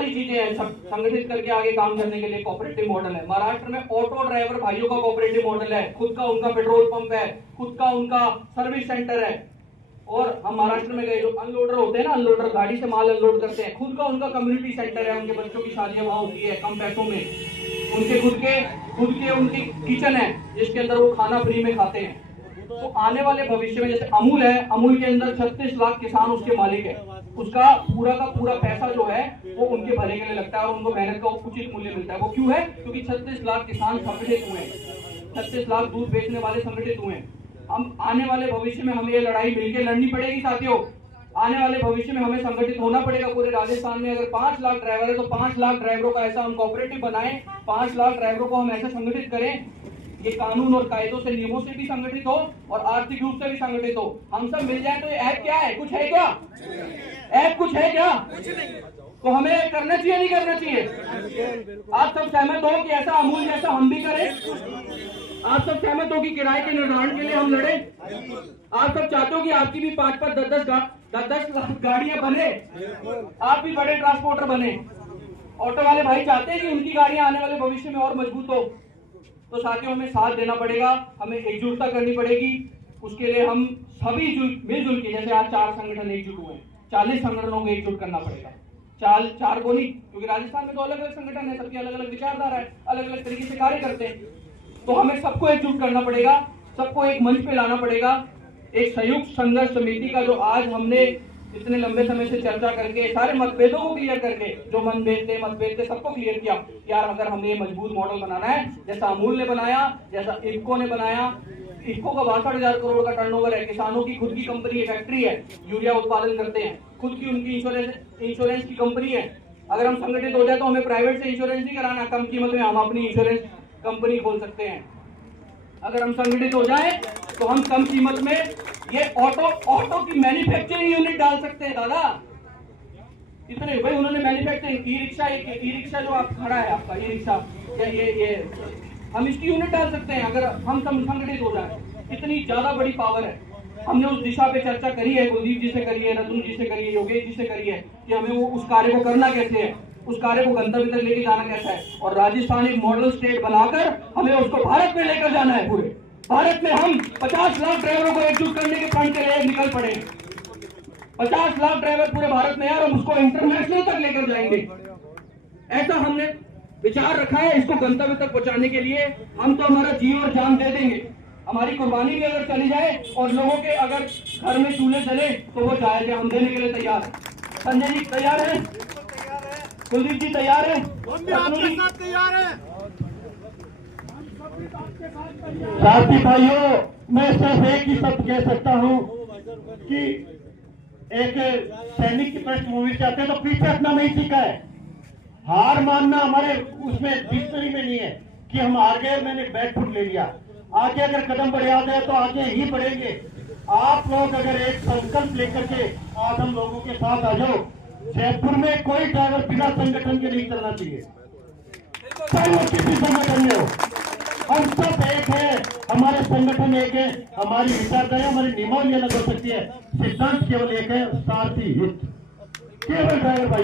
सारी चीजें हैं संगठित करके आगे काम करने के लिए कोऑपरेटिव मॉडल है। महाराष्ट्र में ऑटो ड्राइवर भाइयों का कोऑपरेटिव मॉडल है, खुद का उनका पेट्रोल पंप है, खुद का उनका सर्विस सेंटर है। और हम महाराष्ट्र में गए, जो अनलोडर होते हैं ना, अनलोडर गाड़ी से माल अनलोड करते हैं, खुद का उनका कम्युनिटी सेंटर है, उनके बच्चों की शादियां वहां होती है कम पैसों में, उनके खुद के उनकी किचन है जिसके अंदर वो खाना फ्री में खाते हैं। तो आने वाले भविष्य में जैसे अमूल है, अमूल के अंदर 36 लाख किसान उसके मालिक है, उसका पूरा का पूरा पैसा जो है वो उनके भले के लिए लगता है और उनको मेहनत का उचित मूल्य मिलता है। वो क्यों है? क्योंकि 36 लाख किसान संगठित हुए हैं, 36 लाख दूध बेचने वाले संगठित हुए हैं। हम आने वाले भविष्य में हमें ये लड़ाई मिलकर लड़नी पड़ेगी साथियों। आने वाले भविष्य में हमें संगठित होना पड़ेगा। पूरे राजस्थान में अगर 5 लाख ड्राइवर है तो 5 लाख ड्राइवरों का ऐसा हम कोऑपरेटिव बनाएं, 5 लाख ड्राइवरों को हम ऐसा संगठित करें, ये कानून और कायदों से, नियमों से भी संगठित हो और आर्थिक रूप से भी संगठित हो। हम सब मिल जाए तो ये ऐप क्या है? कुछ है क्या? ऐप कुछ है क्या? तो हमें करना चाहिए नहीं करना चाहिए? आप सब सहमत हो कि ऐसा अमूल जैसा हम भी करें? आप सब सहमत हो कि किराए के निर्धारण के लिए हम लड़े? आप सब चाहते हो कि आपकी भी 5-5, 10-10 गाड़ियां बने, आप भी बड़े ट्रांसपोर्टर बने। ऑटो वाले भाई चाहते हैं कि उनकी गाड़ियां आने वाले भविष्य में और मजबूत हो। तो साथियों हमें साथ देना पड़ेगा, हमें एकजुटता करनी पड़ेगी। उसके लिए हम सभी मिलजुल के, जैसे आज 4 संगठन एकजुट हुए हैं, 40 संगठनों को एकजुट करना पड़ेगा। 4 को नहीं, क्योंकि राजस्थान में तो अलग अलग संगठन है, सबकी अलग अलग विचारधारा है, अलग अलग तरीके से कार्य करते हैं। तो हमें सबको एकजुट करना पड़ेगा, सबको एक मंच पे लाना पड़ेगा। एक संयुक्त संघर्ष समिति का जो आज हमने इतने लंबे समय से चर्चा करके सारे मतभेदों को क्लियर करके, जो मतभेद थे सबको क्लियर किया। यार अगर हमें ये मजबूत मॉडल बनाना है, जैसा अमूल ने बनाया, जैसा इफ्को ने बनाया, इफ्को का 62,000 करोड़ का टर्नओवर है, किसानों की खुद की कंपनी है, फैक्ट्री है, यूरिया उत्पादन करते हैं, खुद की उनकी इंश्योरेंस की कंपनी है। अगर हम संगठित हो जाए तो हमें प्राइवेट से इंश्योरेंस नहीं कराना, कम कीमत में हम अपनी इंश्योरेंस कंपनी खोल सकते हैं। अगर हम संगठित हो जाए तो हम कम कीमत में ये ऑटो की मैन्युफैक्चरिंग यूनिट डाल सकते हैं। दादा इतने भाई उन्होंने मैन्युफैक्चरिंग, ई रिक्शा जो आप खड़ा है आपका ई रिक्शा, ये हम इसकी यूनिट डाल सकते हैं अगर हम संगठित हो जाए। इतनी ज्यादा बड़ी पावर है। हमने उस दिशा पे चर्चा करी है, कुलदीप जी से करी है, रतन जी से करी है, योगेश जी से करी है कि हमें वो उस कार्य को करना कैसे है, उस कार्य को गंतव्य तक लेके जाना कैसा है। और राजस्थान एक मॉडल स्टेट बनाकर हमें उसको भारत में लेकर जाना है। पूरे भारत में हम 50 लाख ड्राइवरों को एकजुट करने के प्रण के लिए निकल पड़े। 50 लाख ड्राइवर पूरे भारत में यार, हम उसको इंटरनेशनल तक लेकर जाएंगे, ऐसा हमने विचार रखा है। इसको गंतव्य तक पहुंचाने के लिए हम तो हमारा जी और जान दे देंगे। हमारी कुर्बानी भी अगर चली जाए और लोगों के अगर घर में चूल्हे जले तो वो जायज है, हम देने के लिए तैयार है। संजय जी तैयार है? कुलदीप जी तैयार है? तैयार है। साथी भाइयों, मैं सिर्फ एक ही शब्द कह सकता हूं कि एक सैनिक की पृष्ठभूमि से आते हैं तो पीछे हटना नहीं सीखा है। हार मानना हमारे उसमें डिक्शनरी में नहीं है कि हम हार गए, मैंने बैक फुट ले लिया। आगे अगर कदम बढ़ा जाए तो आगे ही बढ़ेंगे। आप लोग अगर एक संकल्प लेकर के आज हम लोगों के साथ आ जाओ। जयपुर में कोई ड्राइवर बिना संगठन के नहीं चलना चाहिए, चाहे वो किसी संगठन में हो। हम सब एक है, हमारे संगठन एक है, हमारी विचारधारा, हमारी नियमावली अलग हो सकती है, सिद्धांत केवल एक है, सारथी हित। केवल ड्राइवर भाई